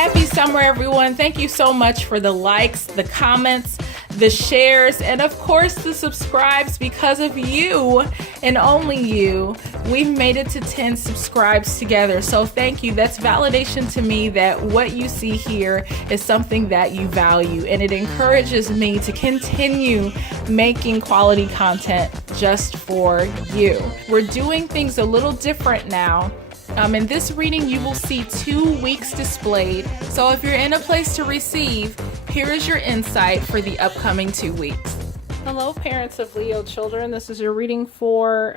Happy summer, everyone. Thank you so much for the likes, the comments, the shares, and of course the subscribes. Because of you and only you, we've made it to 10 subscribes together. So thank you. That's validation to me that what you see here is something that you value, and it encourages me to continue making quality content just for you. We're doing things a little different now. In this reading, you will see 2 weeks displayed. So if you're in a place to receive, here is your insight for the upcoming 2 weeks. Hello, parents of Leo children. This is your reading for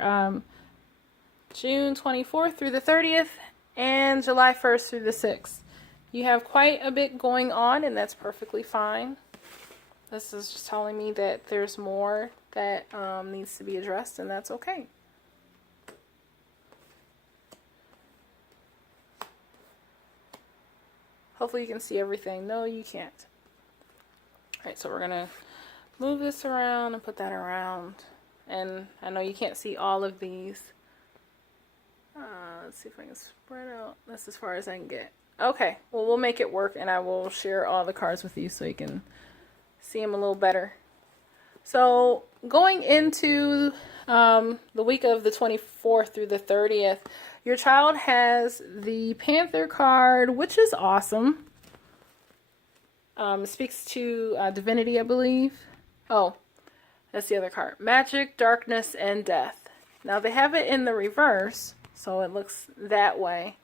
June 24th through the 30th and July 1st through the 6th. You have quite a bit going on, and that's perfectly fine. This is just telling me that there's more that needs to be addressed, and that's okay. Hopefully you can see everything. No, you can't. Alright, so we're going to move this around and put that around. And I know you can't see all of these. Let's see if I can spread out. That's as far as I can get. Okay, well, we'll make it work, and I will share all the cards with you so you can see them a little better. So going into the week of the 24th through the 30th, your child has the Panther card, which is awesome. It speaks to divinity, I believe. Oh, that's the other card. Magic, darkness, and death. Now, they have it in the reverse, so it looks that way.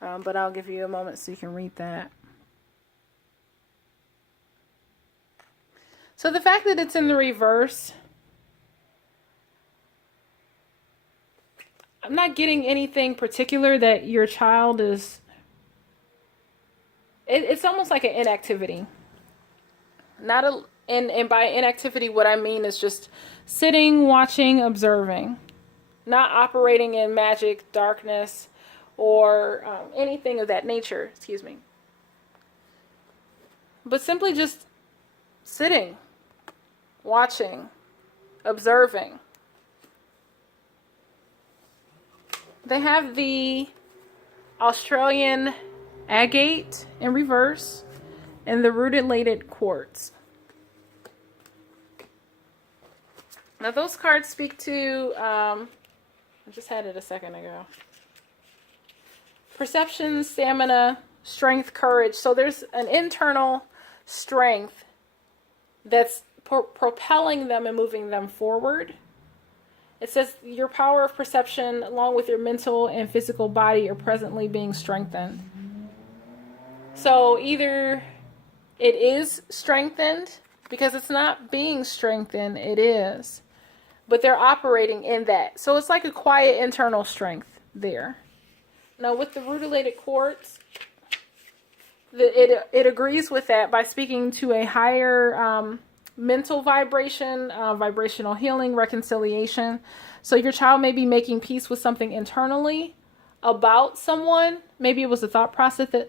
But I'll give you a moment so you can read that. So the fact that it's in the reverse, I'm not getting anything particular that your child is. It's almost like an inactivity. And by inactivity, what I mean is just sitting, watching, observing, not operating in magic, darkness, or anything of that nature. Excuse me. But simply just sitting, watching, observing. They have the Australian agate in reverse and the rutilated quartz. Now those cards speak to, I just had it a second ago. Perception, stamina, strength, courage. So there's an internal strength that's propelling them and moving them forward. It says your power of perception along with your mental and physical body are presently being strengthened. So either it is strengthened, because it's not being strengthened, it is. But they're operating in that. So it's like a quiet internal strength there. Now with the rutilated quartz, it agrees with that by speaking to a higher mental vibration, vibrational healing, reconciliation. So your child may be making peace with something internally about someone. Maybe it was a thought process that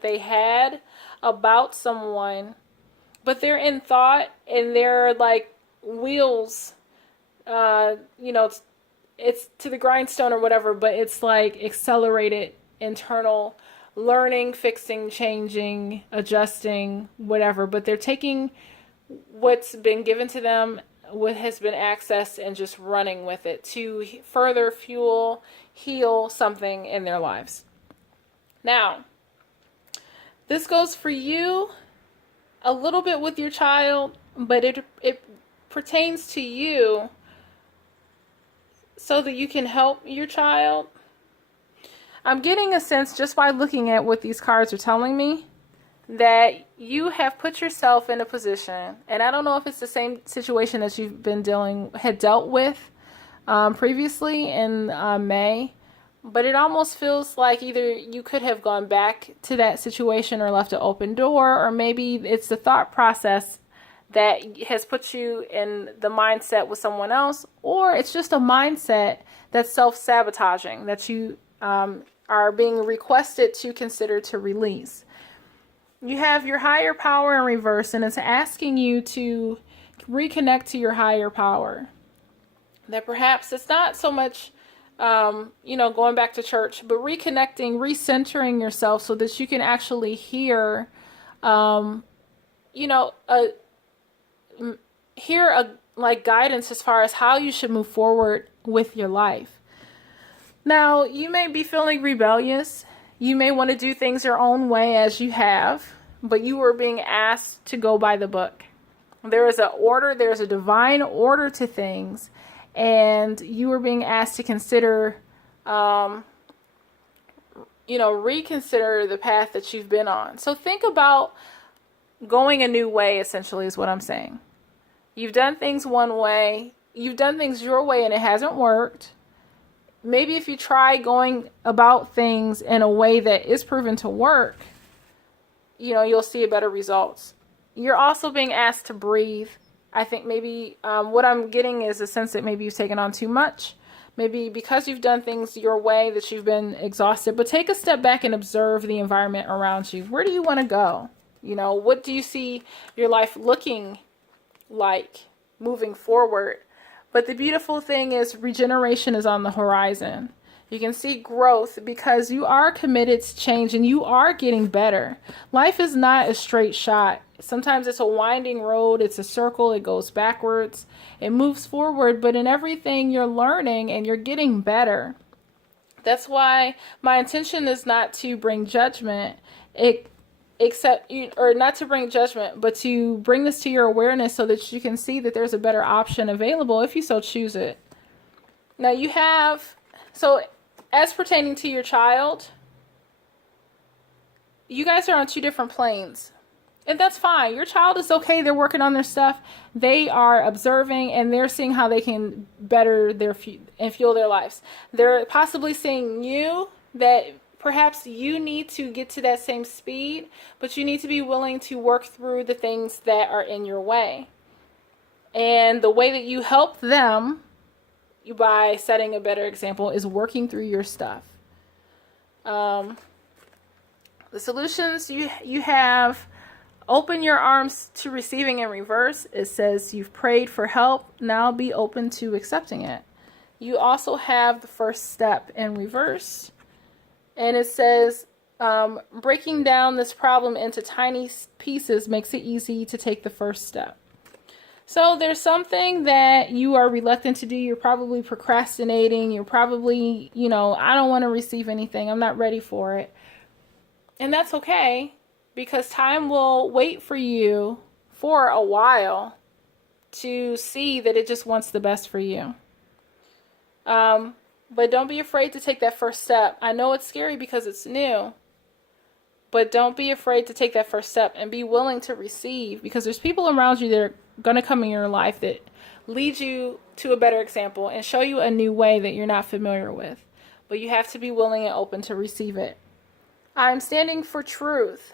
they had about someone, but they're in thought and they're like wheels. It's to the grindstone or whatever, but it's like accelerated internal learning, fixing, changing, adjusting, whatever. But they're taking what's been given to them, what has been accessed, and just running with it to further fuel, heal something in their lives. Now, this goes for you a little bit with your child, but it pertains to you so that you can help your child. I'm getting a sense just by looking at what these cards are telling me that you have put yourself in a position, and I don't know if it's the same situation that you've been dealt with previously in May, but it almost feels like either you could have gone back to that situation or left an open door, or maybe it's the thought process that has put you in the mindset with someone else, or it's just a mindset that's self-sabotaging that you are being requested to consider to release. You have your higher power in reverse, and it's asking you to reconnect to your higher power. That perhaps it's not so much going back to church, but reconnecting, recentering yourself so that you can actually hear, um, you know, a, hear a like guidance as far as how you should move forward with your life. Now, you may be feeling rebellious. You may want to do things your own way as you have, but you are being asked to go by the book. There is an order, there's a divine order to things, and you are being asked to consider, reconsider the path that you've been on. So think about going a new way, essentially, is what I'm saying. You've done things one way, you've done things your way, and it hasn't worked. Maybe if you try going about things in a way that is proven to work, you'll see better results. You're also being asked to breathe. I think maybe what I'm getting is a sense that maybe you've taken on too much. Maybe because you've done things your way that you've been exhausted. But take a step back and observe the environment around you. Where do you want to go? What do you see your life looking like moving forward? But the beautiful thing is regeneration is on the horizon. You can see growth because you are committed to change and you are getting better. Life is not a straight shot. Sometimes it's a winding road. It's a circle. It goes backwards. It moves forward. But in everything you're learning and you're getting better. That's why my intention is not to bring judgment, not to bring judgment, but to bring this to your awareness so that you can see that there's a better option available if you so choose it. Now as pertaining to your child, you guys are on two different planes. And that's fine. Your child is okay. They're working on their stuff. They are observing and they're seeing how they can better and fuel their lives. They're possibly seeing you that perhaps you need to get to that same speed, but you need to be willing to work through the things that are in your way. And the way that you help them by setting a better example is working through your stuff. The solutions you have: open your arms to receiving in reverse. It says you've prayed for help. Now be open to accepting it. You also have the first step in reverse. And it says breaking down this problem into tiny pieces makes it easy to take the first step. So there's something that you are reluctant to do. You're probably procrastinating. You're probably, I don't want to receive anything. I'm not ready for it. And that's okay, because time will wait for you for a while to see that it just wants the best for you. But don't be afraid to take that first step. I know it's scary because it's new. But don't be afraid to take that first step and be willing to receive, because there's people around you that are going to come in your life that lead you to a better example and show you a new way that you're not familiar with. But you have to be willing and open to receive it. I'm standing for truth.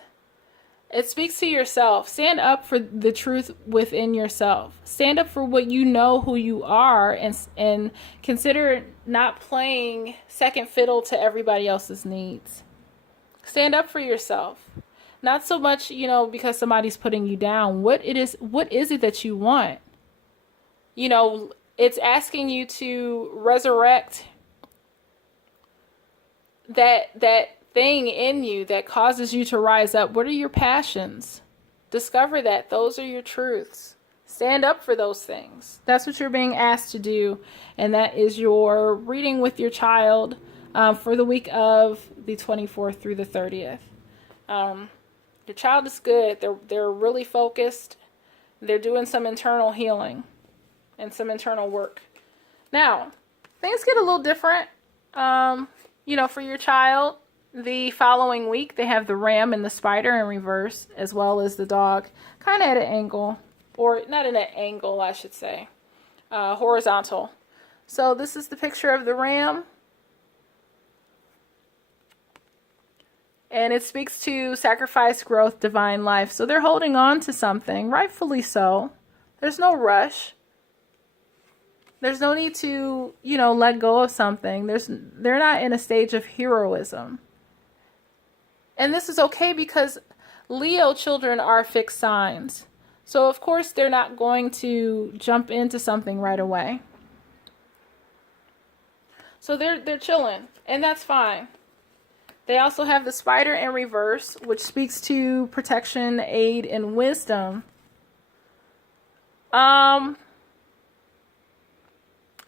It speaks to yourself. Stand up for the truth within yourself. Stand up for what you know who you are, and consider not playing second fiddle to everybody else's needs. Stand up for yourself. Not so much, because somebody's putting you down. What is it that you want? It's asking you to resurrect that thing in you that causes you to rise up. What are your passions? Discover that. Those are your truths. Stand up for those things. That's what you're being asked to do. And that is your reading with your child for the week of the 24th through the 30th. Your child is good. They're really focused. They're doing some internal healing and some internal work. Now, things get a little different. For your child, the following week, they have the ram and the spider in reverse, as well as the dog, kind of at an angle, or not at an angle, I should say, horizontal. So this is the picture of the ram. And it speaks to sacrifice, growth, divine life. So they're holding on to something, rightfully so. There's no rush. There's no need to, let go of something. They're not in a stage of heroism. And this is okay because Leo children are fixed signs. So of course they're not going to jump into something right away. So they're chilling, and that's fine. They also have the Spider in reverse, which speaks to protection, aid, and wisdom. I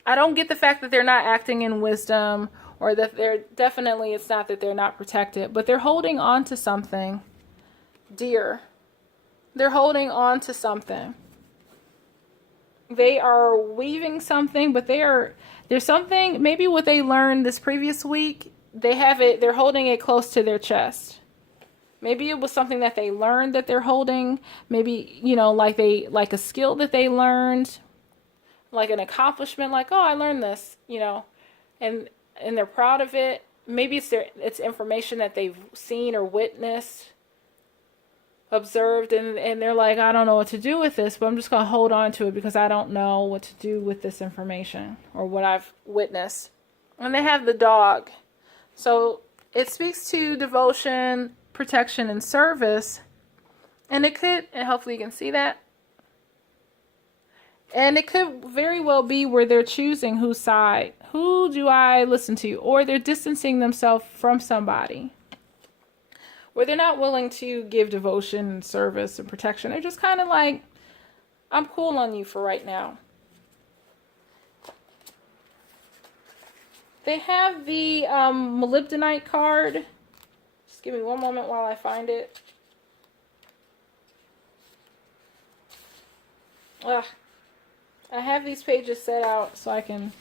don't get the fact that they're not acting in wisdom, or that it's not that they're not protected, but they're holding on to something dear. They're holding on to something. They are weaving something, but there's something, maybe what they learned this previous week, they're holding it close to their chest. Maybe it was something that they learned that they're holding. Maybe, like a skill that they learned, like an accomplishment, like, oh, I learned this, and they're proud of it. Maybe it's information that they've seen or witnessed, observed, and they're like, I don't know what to do with this, but I'm just going to hold on to it because I don't know what to do with this information or what I've witnessed. And they have the dog. So it speaks to devotion, protection, and service. And hopefully you can see that. And it could very well be where they're choosing whose side. Who do I listen to? Or they're distancing themselves from somebody, where they're not willing to give devotion and service and protection. They're just kind of like, I'm cool on you for right now. They have the molybdenite card. Just give me one moment while I find it. Ugh. I have these pages set out so I can,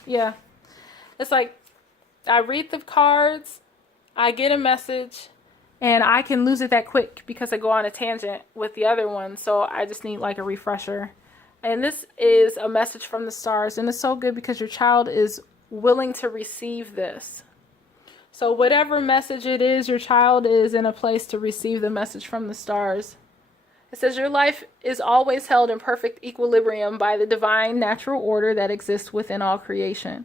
It's like, I read the cards, I get a message, and I can lose it that quick because I go on a tangent with the other one. So I just need like a refresher. And this is a message from the stars. And it's so good because your child is willing to receive this. So whatever message it is, your child is in a place to receive the message from the stars. It says your life is always held in perfect equilibrium by the divine natural order that exists within all creation.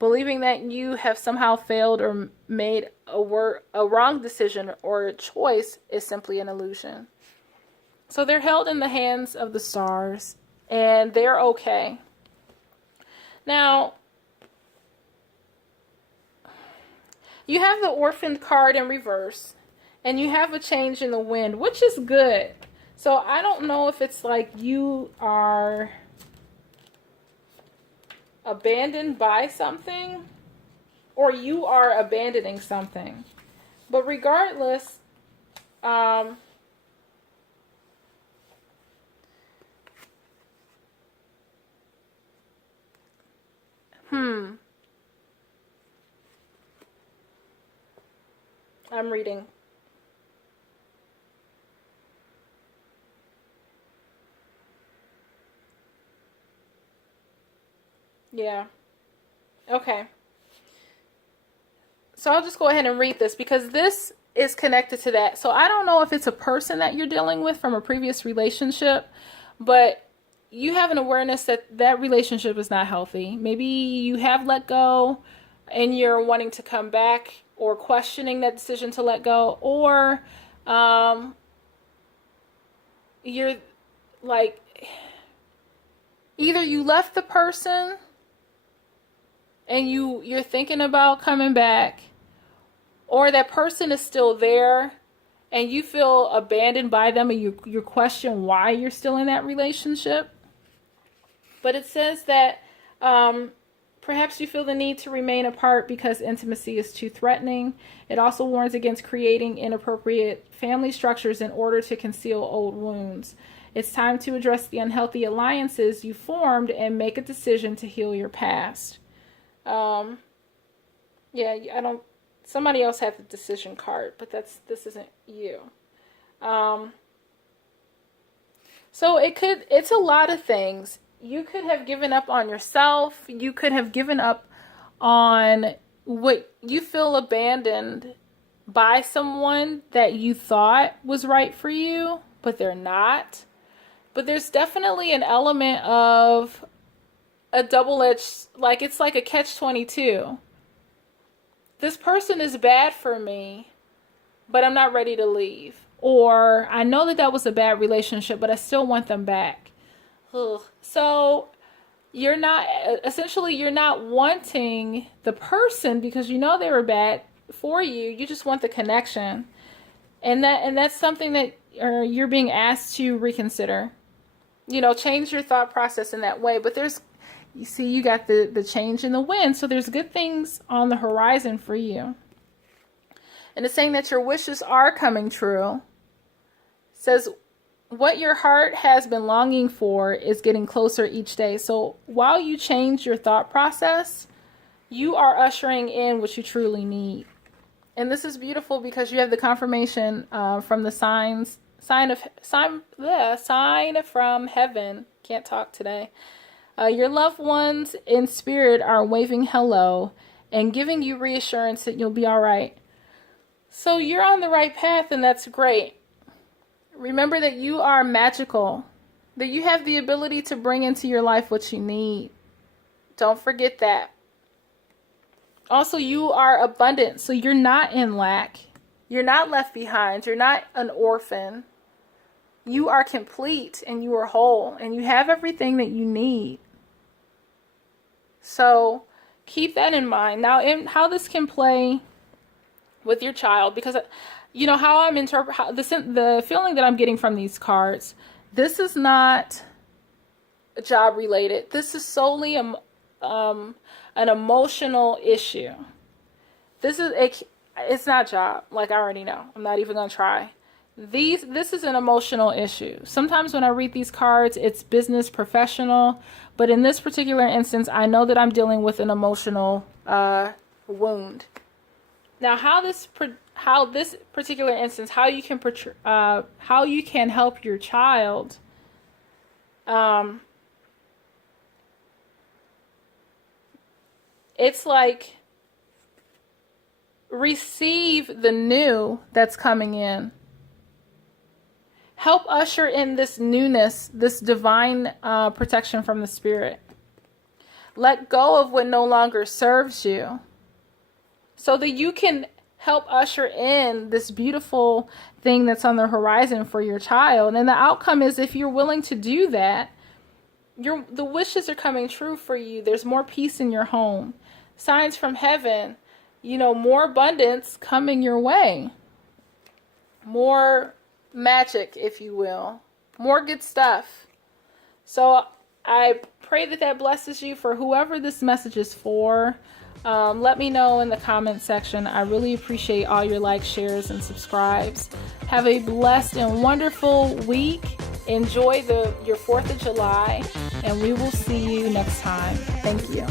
Believing that you have somehow failed or made a wrong decision or a choice is simply an illusion. So they're held in the hands of the stars, and they're okay. Now, you have the orphaned card in reverse, and you have a change in the wind, which is good. So I don't know if it's like you are abandoned by something or you are abandoning something. But regardless, I'm reading. Yeah. Okay. So I'll just go ahead and read this because this is connected to that. So I don't know if it's a person that you're dealing with from a previous relationship, but you have an awareness that that relationship is not healthy. Maybe you have let go and you're wanting to come back or questioning that decision to let go, or you're like, either you left the person and you're thinking about coming back, or that person is still there and you feel abandoned by them and you question why you're still in that relationship. But it says that perhaps you feel the need to remain apart because intimacy is too threatening. It also warns against creating inappropriate family structures in order to conceal old wounds. It's time to address the unhealthy alliances you formed and make a decision to heal your past. Somebody else had the decision card, but this isn't you. So it's a lot of things. You could have given up on yourself. You could have given up on what you feel abandoned by someone that you thought was right for you, but they're not. But there's definitely an element of a double-edged, like it's like a catch-22. This person is bad for me, but I'm not ready to leave. Or I know that was a bad relationship, but I still want them back. Ugh. So you're not, essentially, you're not wanting the person because you know they were bad for you. You just want the connection. And that's something that you're being asked to reconsider. Change your thought process in that way. But you see, you got the change in the wind. So there's good things on the horizon for you. And it's saying that your wishes are coming true. It says, what your heart has been longing for is getting closer each day. So while you change your thought process, you are ushering in what you truly need. And this is beautiful because you have the confirmation from the sign from heaven. Can't talk today. Your loved ones in spirit are waving hello and giving you reassurance that you'll be all right. So you're on the right path, and that's great. Remember that you are magical, that you have the ability to bring into your life what you need. Don't forget that. Also, you are abundant, so you're not in lack. You're not left behind. You're not an orphan. You are complete and you are whole and you have everything that you need. So keep that in mind. Now, how this can play with your child, because how I'm the feeling that I'm getting from these cards, this is not job related. This is solely an emotional issue. It's not job. Like, I already know. I'm not even going to try. This is an emotional issue. Sometimes when I read these cards, it's business, professional. But in this particular instance, I know that I'm dealing with an emotional wound. Now, how this particular instance, how you can help your child, it's like receive the new that's coming in. Help usher in this newness, this divine protection from the Spirit. Let go of what no longer serves you, so that you can help usher in this beautiful thing that's on the horizon for your child. And the outcome is, if you're willing to do that, the wishes are coming true for you. There's more peace in your home. Signs from heaven, more abundance coming your way. More magic, if you will. More good stuff. So I pray that blesses you. For whoever this message is for, let me know in the comment section. I really appreciate all your likes, shares, and subscribes. Have a blessed and wonderful week. Enjoy your 4th of July, and we will see you next time. Thank you.